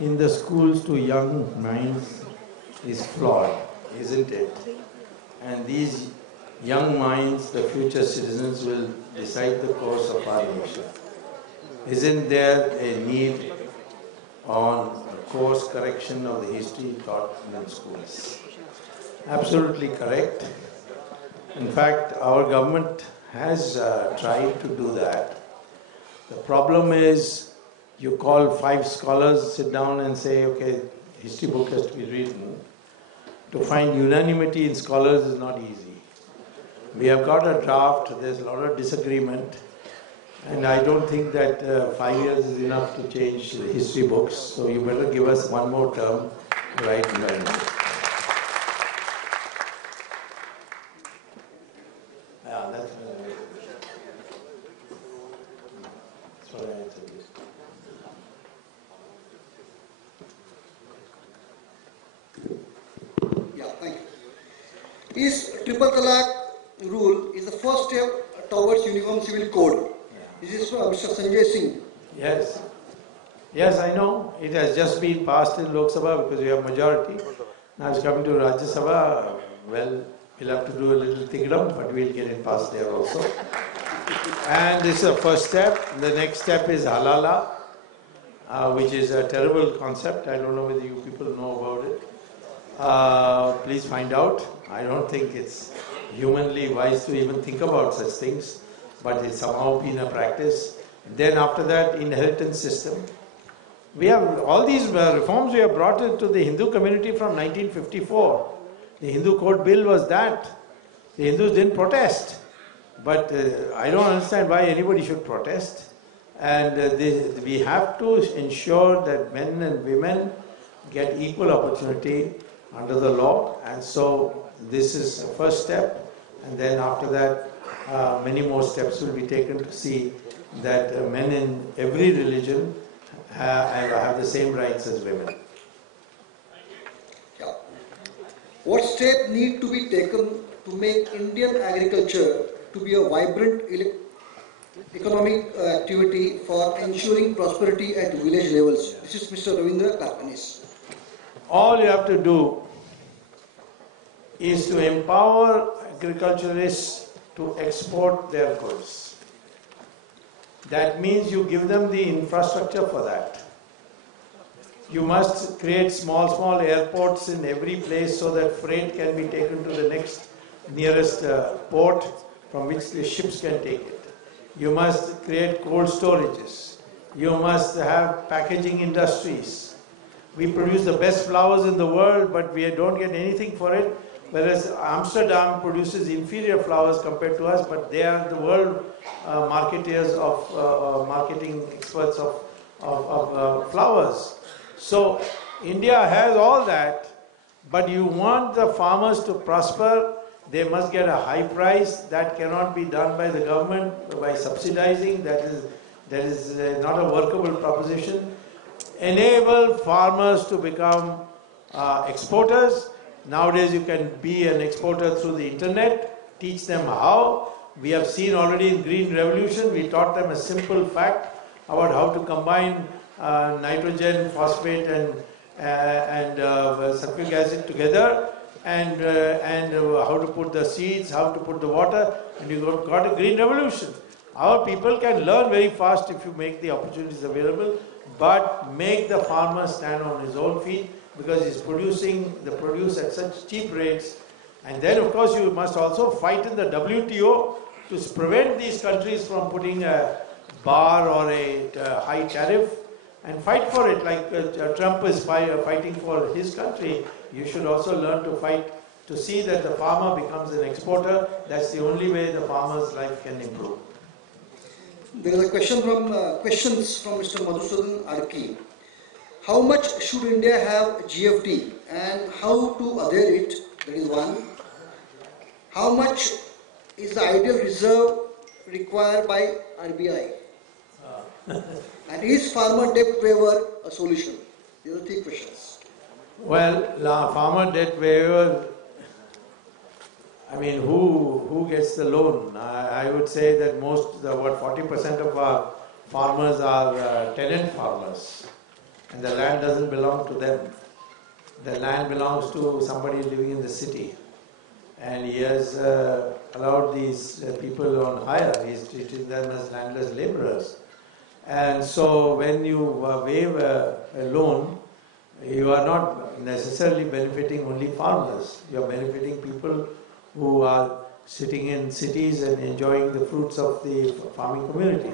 in the schools to young minds is flawed, isn't it? And these young minds, the future citizens, will decide the course of our nation. Isn't there a need on course correction of the history taught in schools? Absolutely correct. In fact, our government has tried to do that. The problem is, you call 5 scholars, sit down and say, okay, history book has to be written. To find unanimity in scholars is not easy. We have got a draft, there's a lot of disagreement, and I don't think that 5 years is enough to change the history books, so you better give us one more term to write unanimity. Is triple talaq rule is the first step towards uniform civil code. This is Mr. Sanjay Singh. Yes. Yes, I know. It has just been passed in Lok Sabha because we have majority. Now it's coming to Rajya Sabha. Well, we'll have to do a little tigram, but we'll get it passed there also. And this is the first step. The next step is halala, which is a terrible concept. I don't know whether you people know about it. Please find out. I don't think it's humanly wise to even think about such things, but it's somehow been a practice. Then after that, inheritance system. We have all these reforms we have brought into the Hindu community from 1954. The Hindu Code Bill was that. The Hindus didn't protest. But I don't understand why anybody should protest. And we have to ensure that men and women get equal opportunity under the law. And so this is the first step. And then after that, many more steps will be taken to see that men in every religion have the same rights as women. Yeah. What steps need to be taken to make Indian agriculture to be a vibrant economic activity for ensuring prosperity at village levels? This is Mr. Ravindra Karpanis. All you have to do is to empower agriculturists to export their goods. That means you give them the infrastructure for that. You must create small airports in every place so that freight can be taken to the next nearest port from which the ships can take it. You must create cold storages. You must have packaging industries. We produce the best flowers in the world, but we don't get anything for it. Whereas Amsterdam produces inferior flowers compared to us, but they are the world marketeers of marketing experts of flowers. So India has all that, but you want the farmers to prosper, they must get a high price. That cannot be done by the government by subsidizing. That is not a workable proposition. Enable farmers to become exporters. Nowadays you can be an exporter through the internet, teach them how. We have seen already in Green Revolution, we taught them a simple fact about how to combine nitrogen, phosphate and sulfuric acid together, and how to put the seeds, how to put the water, and you got a Green Revolution. Our people can learn very fast if you make the opportunities available, but make the farmer stand on his own feet, because he's producing the produce at such cheap rates. And then of course you must also fight in the WTO to prevent these countries from putting a bar or a high tariff, and fight for it like Trump is fighting for his country. You should also learn to fight to see that the farmer becomes an exporter. That's the only way the farmer's life can improve. There is a question questions from Mr. Madhusudan Arki. How much should India have GFT and how to adhere it? That is one. How much is the ideal reserve required by RBI? And is farmer debt waiver a solution? These are 3 questions. Well, farmer debt waiver, I mean, who gets the loan? I would say that most, 40% of our farmers are tenant farmers. and the land doesn't belong to them. The land belongs to somebody living in the city. And he has allowed these people on hire. He's treating them as landless laborers. And so when you waive a loan, you are not necessarily benefiting only farmers. You are benefiting people who are sitting in cities and enjoying the fruits of the farming community.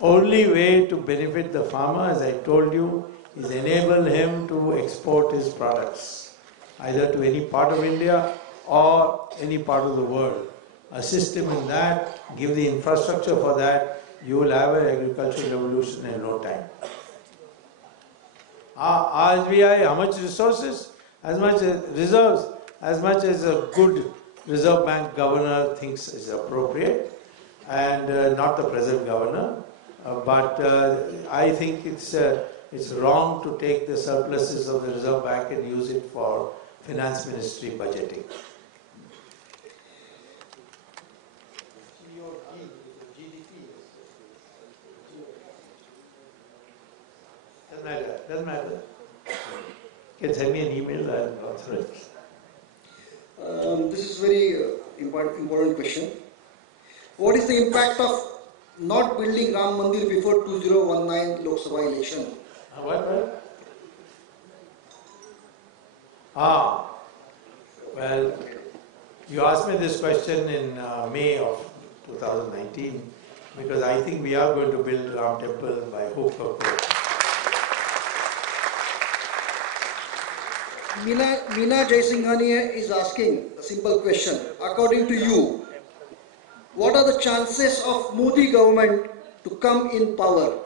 Only way to benefit the farmer, as I told you, is enable him to export his products, either to any part of India or any part of the world. Assist him in that, give the infrastructure for that, you will have an agricultural revolution in no time. RBI, how much resources? As much reserves, as much as a good Reserve Bank governor thinks is appropriate, and not the present governor. But I think it's wrong to take the surpluses of the Reserve Bank and use it for finance ministry budgeting. Doesn't matter. You can send me an email, I'll answer it. This is very important question. What is the impact of not building Ram Mandir before 2019 Lok Sabha election? What? Well, you asked me this question in May of 2019 because I think we are going to build Ram Temple by hook or crook. Meena Jaisinghani is asking a simple question. According to you, what are the chances of Modi government to come in power?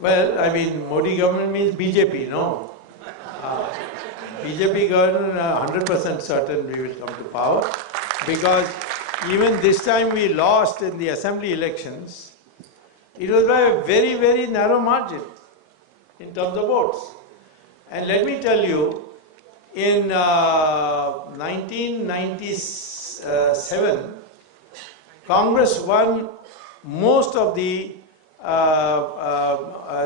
Well, I mean, Modi government means BJP, no? BJP government, 100% certain we will come to power, because even this time we lost in the assembly elections. It was by a very, very narrow margin in terms of votes. And let me tell you, in 1997, Congress won most of the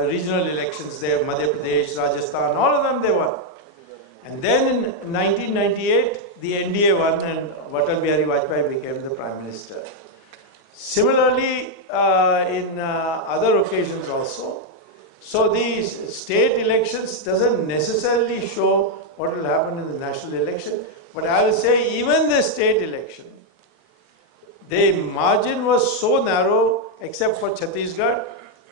regional elections there, Madhya Pradesh, Rajasthan, all of them they won. And then in 1998, the NDA won and Atal Bihari Vajpayee became the Prime Minister. Similarly, in other occasions also. So these state elections doesn't necessarily show what will happen in the national election. But I will say even the state election, the margin was so narrow, except for Chhattisgarh,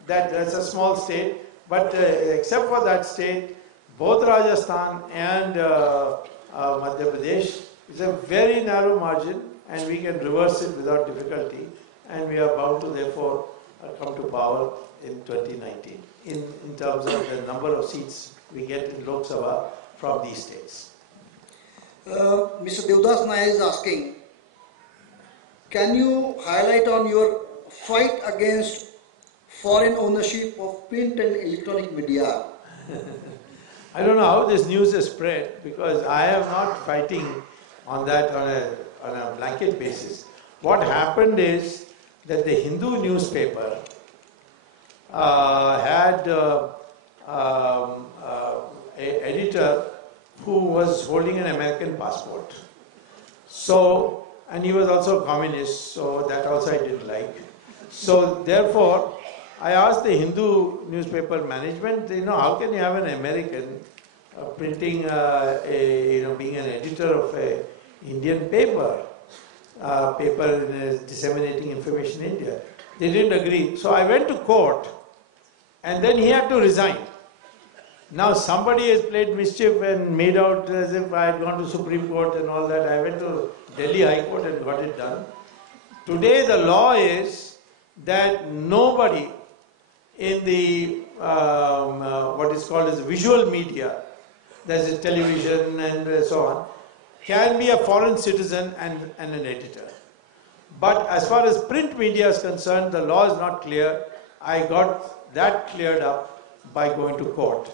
that's a small state, but except for that state, both Rajasthan and Madhya Pradesh is a very narrow margin, and we can reverse it without difficulty, and we are bound to therefore come to power in 2019 in terms of the number of seats we get in Lok Sabha from these states. Mr. Devdas Nair is asking, can you highlight on your fight against foreign ownership of print and electronic media? I don't know how this news is spread, because I am not fighting on that on a blanket basis. What happened is that the Hindu newspaper had an editor who was holding an American passport. So, and he was also a communist, so that also I didn't like. So therefore, I asked the Hindu newspaper management, how can you have an American printing, being an editor of an Indian paper disseminating information in India. They didn't agree. So I went to court, and then he had to resign. Now somebody has played mischief and made out as if I had gone to Supreme Court and all that. I went to Delhi High Court and got it done. Today the law is that nobody in the what is called as visual media, there's a television and so on, can be a foreign citizen and an editor. But as far as print media is concerned, the law is not clear. I got that cleared up by going to court.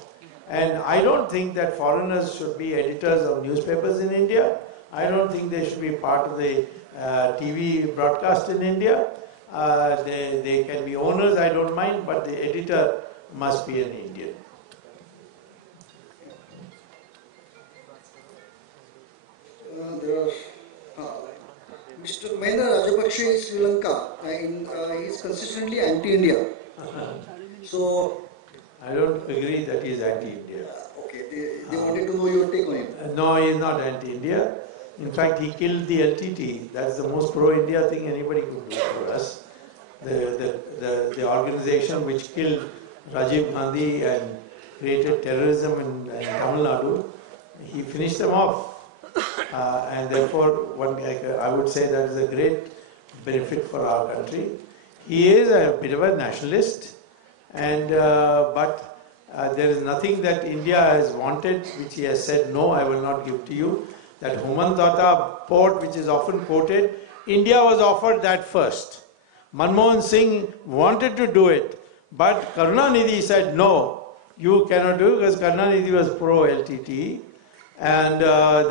And I don't think that foreigners should be editors of newspapers in India. I don't think they should be part of the TV broadcast in India. They can be owners, I don't mind, but the editor must be an Indian. Mr. Mahendra Rajapaksa in Sri Lanka, he is consistently anti-India. So, I don't agree that he is anti-India. Okay, they wanted to know your take on him. No, he is not anti-India. In fact, he killed the LTT. That's the most pro-India thing anybody could do for us. The organization which killed Rajiv Gandhi and created terrorism in Tamil Nadu, he finished them off. And therefore, I would say that is a great benefit for our country. He is a bit of a nationalist, and but there is nothing that India has wanted which he has said, no, I will not give to you. That Humantata port, which is often quoted, India was offered that first. Manmohan Singh wanted to do it, but Karunanidhi said, no, you cannot do it, because Karunanidhi was pro-LTT, and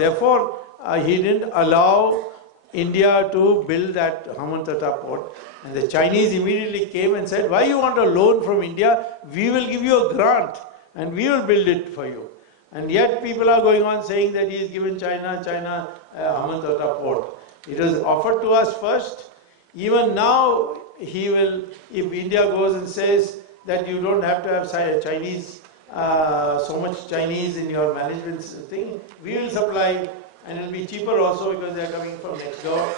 therefore he didn't allow India to build that Humantata port. And the Chinese immediately came and said, why you want a loan from India? We will give you a grant and we will build it for you. And yet people are going on saying that he has given China Humantata port. It was offered to us first. Even now, he will, if India goes and says that you don't have to have Chinese, so much Chinese in your management thing, we will supply, and it will be cheaper also because they are coming from next door.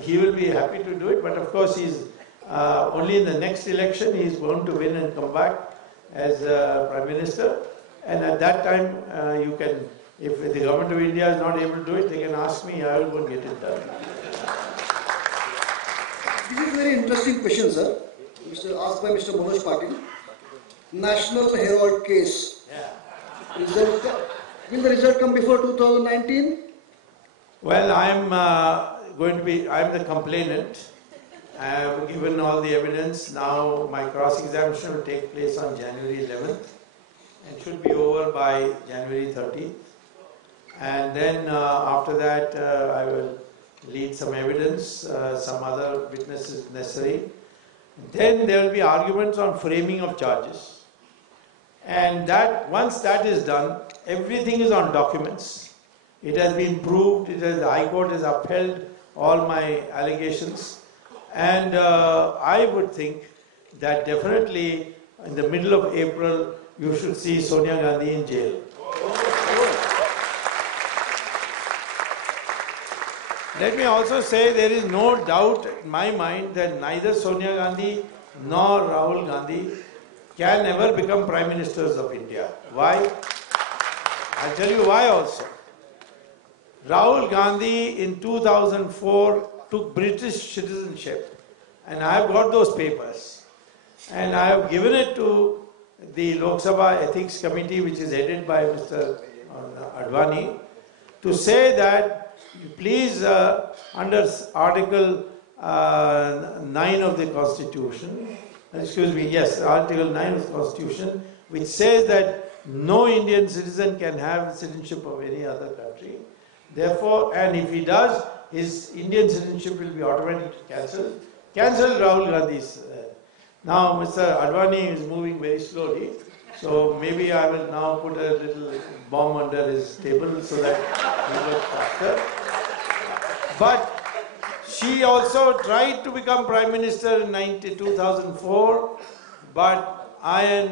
He will be happy to do it, but of course he's only in the next election he is going to win and come back as Prime Minister. And at that time, you can, if the government of India is not able to do it, they can ask me, I will go and get it done. This is a very interesting question, sir. Asked by Mr. Manoj Patil. National Herald case. Yeah. Will the result come before 2019? Well, I am the complainant. I have given all the evidence. Now my cross-examination will take place on January 11th and should be over by January 30th. And then after that, I will lead some evidence, some other witnesses necessary. Then there will be arguments on framing of charges. And that once that is done, everything is on documents. It has been proved, the High Court has upheld all my allegations. And I would think that definitely in the middle of April, you should see Sonia Gandhi in jail. Let me also say there is no doubt in my mind that neither Sonia Gandhi nor Rahul Gandhi can ever become Prime Ministers of India. Why? I'll tell you why also. Rahul Gandhi in 2004 took British citizenship, and I have got those papers. And I have given it to the Lok Sabha Ethics Committee, which is headed by Mr. Advani, to say that please, under Article 9 of the Constitution, Article 9 of the Constitution, which says that no Indian citizen can have citizenship of any other country. Therefore, and if he does, his Indian citizenship will be automatically cancelled. Cancel Rahul Gandhi's. Now, Mr. Advani is moving very slowly, so maybe I will now put a little bomb under his table so that he goes faster. But she also tried to become Prime Minister in 2004, but I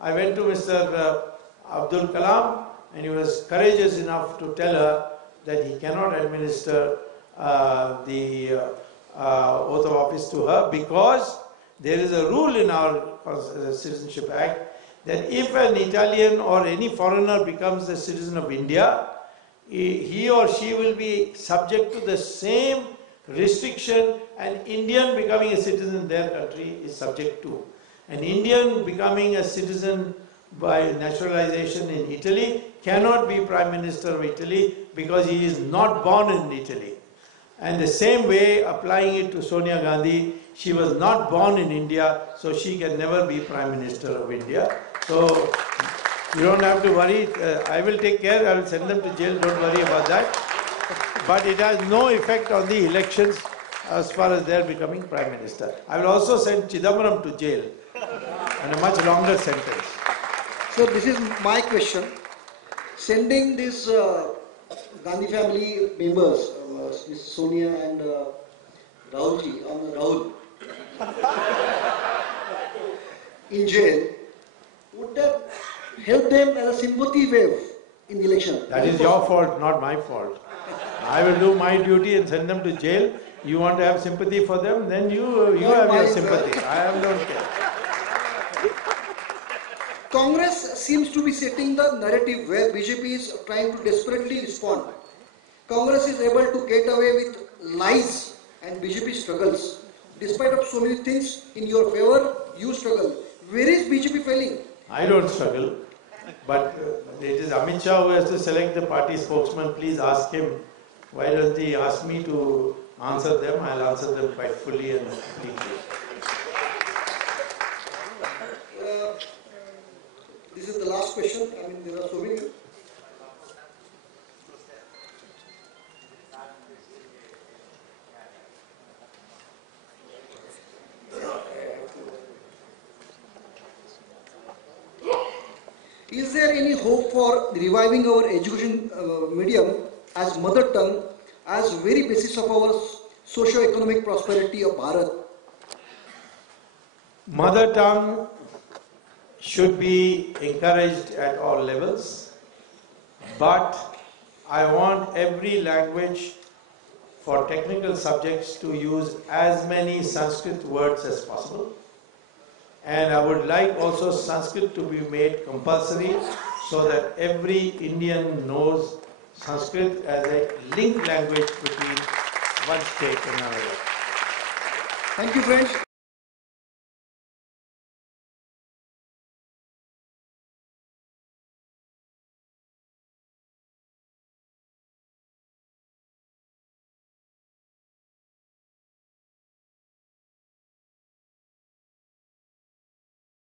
went to Mr. Abdul Kalam, and he was courageous enough to tell her that he cannot administer the oath of office to her, because there is a rule in our Citizenship Act that if an Italian or any foreigner becomes a citizen of India, he or she will be subject to the same restriction an Indian becoming a citizen in their country is subject to. An Indian becoming a citizen by naturalization in Italy cannot be Prime Minister of Italy because he is not born in Italy. And the same way applying it to Sonia Gandhi, she was not born in India, so she can never be Prime Minister of India. So you don't have to worry. I will take care. I will send them to jail. Don't worry about that. But it has no effect on the elections as far as they are becoming Prime Minister. I will also send Chidambaram to jail. and a much longer sentence. So this is my question. Sending these Gandhi family members, Ms. Sonia and Rahul, in jail, would that help them as a sympathy wave in the election? That is your fault, not my fault. I will do my duty and send them to jail. You want to have sympathy for them, then you have your sympathy. I don't care. Congress seems to be setting the narrative where BJP is trying to desperately respond. Congress is able to get away with lies and BJP struggles. Despite of so many things in your favor, you struggle. Where is BJP failing? I don't struggle, but it is Amit Shah who has to select the party spokesman. Please ask him. Why doesn't he ask me to answer them? I'll answer them quite fully and completely. This is the last question. I mean, there are so many. Is there any hope for reviving our education medium as mother tongue, as very basis of our socio-economic prosperity of Bharat? Mother tongue should be encouraged at all levels, but I want every language for technical subjects to use as many Sanskrit words as possible. And I would like also Sanskrit to be made compulsory so that every Indian knows Sanskrit as a link language between one state and another. Thank you, friends.